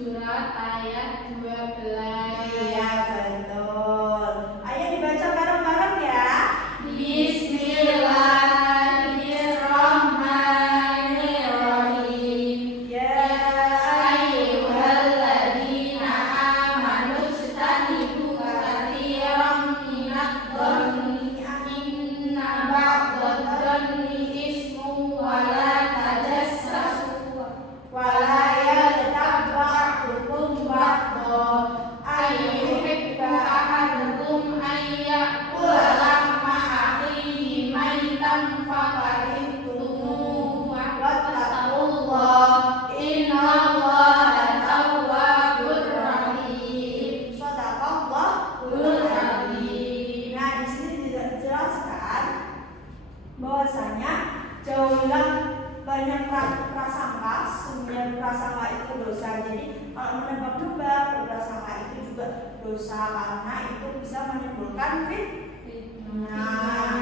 Surat ayat 12. Iya, betul. Ayo dibaca bareng-bareng ya. Bismillahirrahmanirrahim. Ya Ayyuhalladzina amanu ijtanibu katsiran minadh-dhanni inna ba'dadh-dhanni ismun wa la tajassasu wala yaghtab ba'dukum ba'dhan ayyuhibbu ahadukum an ya'kula lahma akhihi maitan fakarihtumuhu wattaqullaha innallaha tawwabur rahim. Shadaqallahul adzim. Nah, di sini dijelaskan bahwasanya jauhilah banyak prasangka, 9 prasangka itu dosa. Jadi kalau menebak-nebak prasangka itu juga dosa karena itu bisa menimbulkan fitnah.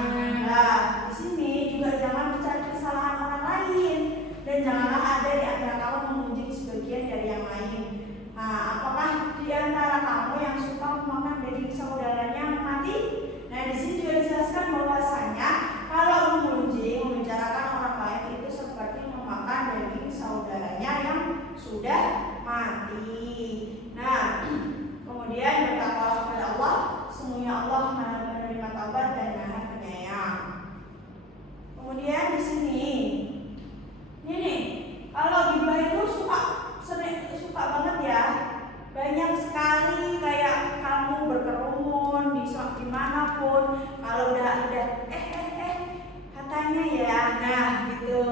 Nah, di sini juga jangan mencari kesalahan orang lain dan janganlah ada di antara kamu memuji sebagian dari yang lain. Nah, apakah di antara kamu yang suka memakan daging saudaranya yang mati? Nah, di sini juga dijelaskan bahwasanya kalau memuji, membicarakan orang lain itu seperti memakan daging saudaranya yang sudah mati. Nah, kemudian bertakwalah kepada Allah, sesungguhnya Allah Maha menerima taubat dan Maha penyayang. Kemudian di sini, ini nih, kalau ghibah itu suka banget ya. Banyak sekali kayak kamu berkerumun dimanapun, kalau udah katanya ya, nah gitu.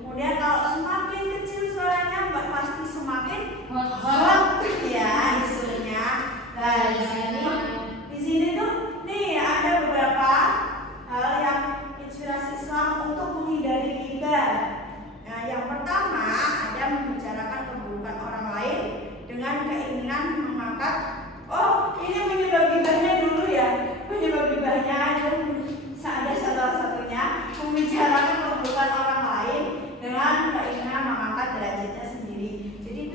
Kemudian kalau semakin kecil suaranya, pasti semakin hot ya isunya. Nah, di sini tuh nih ada beberapa hal yang inspirasi Islam untuk menghindari ghibah. Nah, yang pertama ada membicarakan keburukan orang lain dengan keinginan mengangkat, oh ini penyebab ghibahnya dulu ya, penyebab ghibahnya itu ada salah satunya membicarakan keburukan orang lain dengan keinginan mengangkat derajatnya sendiri. Jadi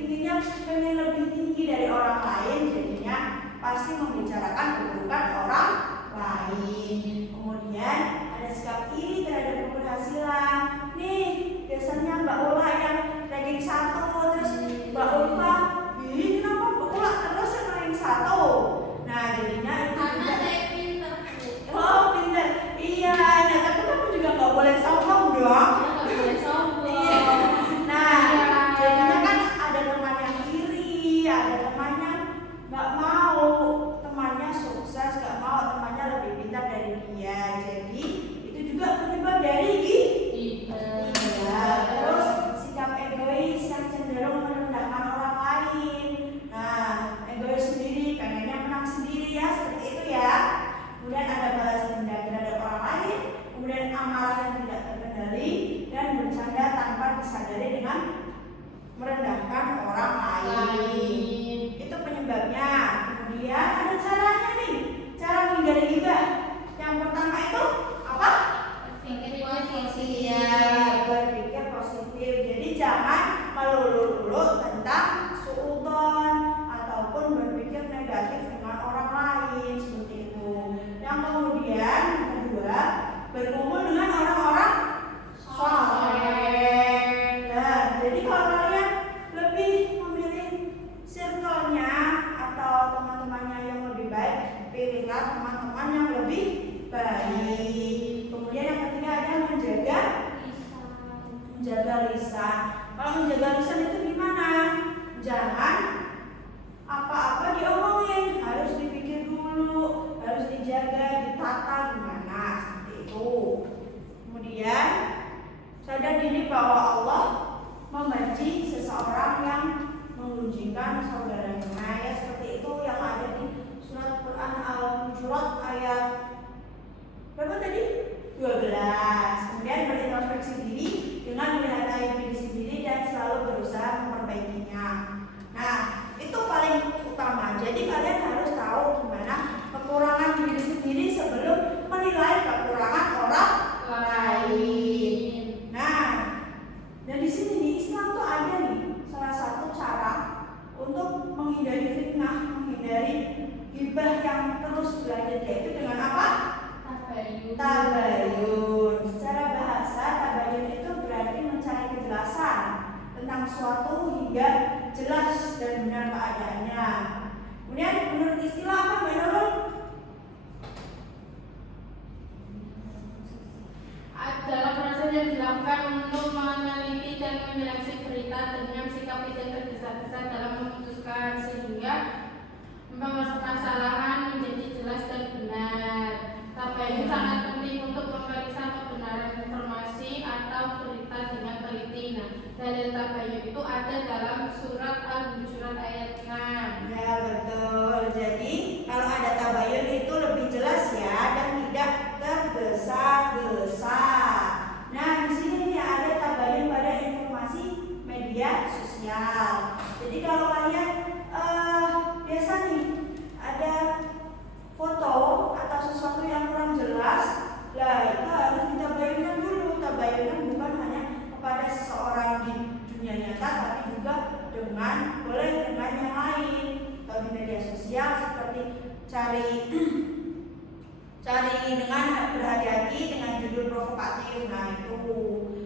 pengen lebih tinggi dari orang lain, jadinya pasti membicarakan keburukan orang lain. Kemudian ada sikap iri terhadap keberhasilan. Nih biasanya Mbak Ula yang ranking 1, terus Mbak Ulfa, ih kenapa Mbak Ula terus yang ranking 1? Nah jadinya itu Karena juga, saya pintar. oh pintar, iya. Nah tapi kamu juga nggak boleh sombong dong. Nggak boleh sombong. Iya. Nah jadinya kan ada teman yang iri, ada teman yang nggak mau temannya sukses, nggak mau temannya lebih pintar dari dia. Jadi itu juga penyebab dari Ghibah. iya. Terus sikap egois yang cenderung merendahkan orang lain. Nah, egois sendiri, pengennya menang sendiri ya, seperti itu ya. Kemudian ada balas dendam terhadap orang lain, kemudian amarah yang tidak terkendali, dan bercanda tanpa disadari dengan merendahkan orang lain. Itu penyebabnya. Kemudian ada caranya nih, cara menghindari ghibah. Yang pertama itu apa? Berpikir positif. Iya, berpikir positif. Jadi jangan melulu tentang suudzon ataupun berpikir negatif dengan orang lain seperti itu. Yang kemudian kedua, berkumpul dengan orang-orang soleh. Nah, jadi kalau kalian lebih memilih circle-nya atau teman-temannya yang lebih baik, pilihlah teman-teman yang lebih baik. Kemudian yang ketiga ada menjaga lisan. Kalau menjaga lisan itu gimana? Jangan apa-apa diomongin, harus dipikir dulu, harus dijaga, ditata gimana seperti itu. Kemudian sadar diri bahwa Allah membenci seseorang yang menggunjingkan saudaranya. Nah, ya seperti itu yang ada di surat Quran Al-Hujurat ayat berapa tadi? 12. Kemudian berintrospeksi diri dengan melihat aib diri sendiri dan selalu berusaha memperbaikinya. Nah, itu paling utama. Jadi kalian harus tahu gimana kekurangan diri sendiri sebelum menilai kekurangan orang lain. Nah, dan di sini di Islam tuh ada nih salah satu cara untuk tabayyun itu ada dalam surat Al-Hujurat ayat 6. Ya betul. Jadi kalau ada tabayun itu lebih jelas ya dan tidak tergesa-gesa. Nah di sini nih ada tabayun pada informasi media sosial. Jadi kalau kalian biasa nih ada foto atau sesuatu yang kurang jelas, lah itu harus ditabayunkan dulu. Tabayunkan bukan hanya kepada seseorang di dunia nyata, tapi juga boleh dengan yang lain. Atau di media sosial seperti cari dengan berhati-hati dengan judul provokatif. Nah itu.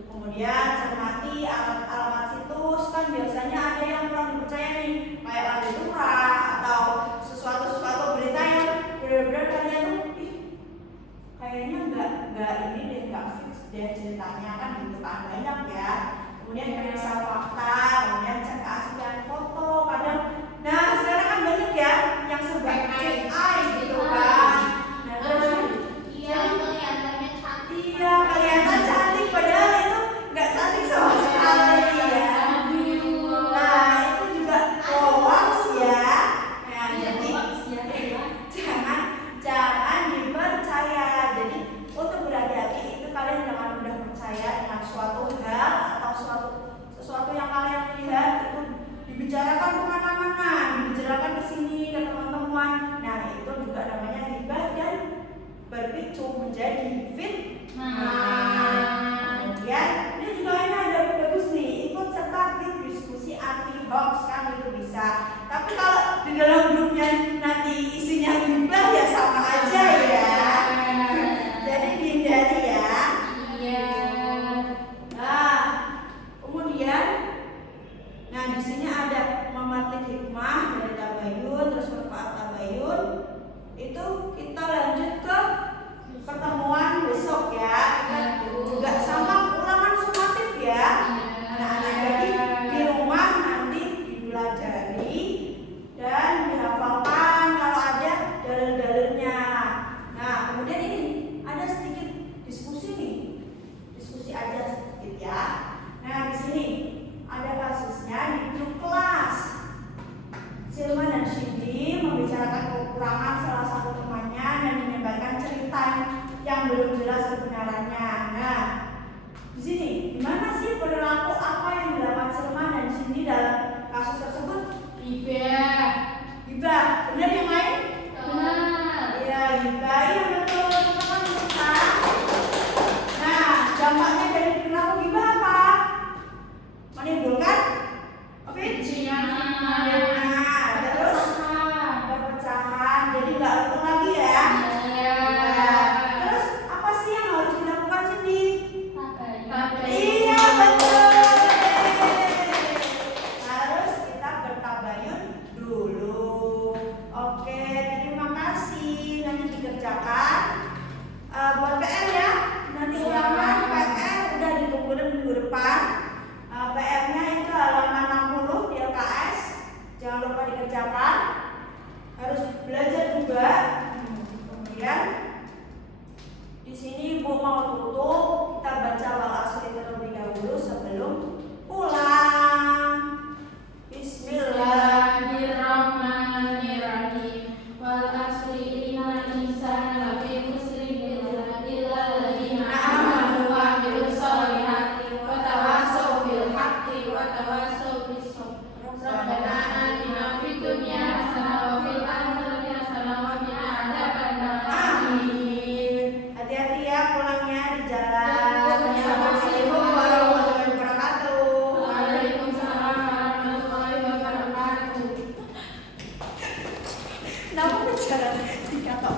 Kemudian cermati alamat situs, kan biasanya ada yang kurang dipercaya nih, kayak lagu murah atau sesuatu berita yang benar-benar kalian tuh kayaknya nggak ini deh, nggak fix deh ceritanya, kan gitu kan, banyak ya. Kemudian periksa fakta, kemudian cek keaslian foto, kadang. Nah sekarang kan banyak ya yang serba AI gitu kan. Nah terus Kelihatannya cantik. iya kelihatan cantik padahal itu nggak cantik sama sekali ya. Nah itu juga hoax ya. Nah jadi jangan dipercaya. Jadi untuk berhati-hati itu kalian jangan mudah percaya dengan suatu hal atau sesuatu yang kalian lihat itu dibicarakan kemana-mana, dibicarakan ke sini ke teman-teman. Nah itu juga namanya ghibah dan berpicu menjadi fitnah. Kemudian ini juga ini ada bagus nih, ikut serta di diskusi anti hoax, kan itu bisa. Tapi kalau di dalam grupnya nanti isinya ghibah ya sama aja ya. Jadi dihindari ya. Iya. Nah, kemudian di sini ada memetik hikmah dari tabayun, terus manfaat tabayun. Itu kita lanjut ke pertemuan besok ya. Kita juga sama ulangan sumatif ya. Anak-anak jadi di rumah nanti dipelajari dan dihafalkan kalau ada dalil-dalilnya. Nah, kemudian ini ada sedikit diskusi nih. Diskusi aja sedikit ya. Nah, di sini ada kasusnya di grup kelas. Silman dan Cindy membicarakan kekurangan salah satu temannya dan menyebarkan cerita yang belum jelas kebenarannya. Nah, di sini gimana sih perilaku apa yang dilakukan Silman dan Cindy dalam kasus tersebut? Ghibah. Benar yang lain? Benar. Iya, ghibah yang betul. Teman-teman bisa. Nah, dampaknya dari perilaku ghibah apa? Menimbulkan terus perpecahan, jadi nggak rukun lagi ya. Terus apa sih yang harus dilakukan Cindy? Iya betul. Harus kita bertabayun dulu. Oke, terima kasih. Nanti dikerjakan buat PR ya. Nanti ulangan PR udah dikumpulin minggu depan. PR-nya itu halaman 60 di LKS. Jangan lupa dikerjakan. Harus belajar juga. Kemudian di sini Ibu mau tutup, kita baca wal asri terlebih dahulu sebelum pulang. Bismillahirrahmanirrahim. Wal asri innal insana lafi khusrin illa alladziina aamanu wa 'amilus shalihati wa tawassaw bil haqqi wa tawassaw bis sabr. Rabbana atina fid dunya hasanah wa fil akhirati hasanah wa qina adzabannar. Amin. Hati-hati ya pulangnya di jalan. Ya, Assalamualaikum warahmatullahi wabarakatuh. Waalaikumsalam warahmatullahi wabarakatuh. Kenapa bicara di kata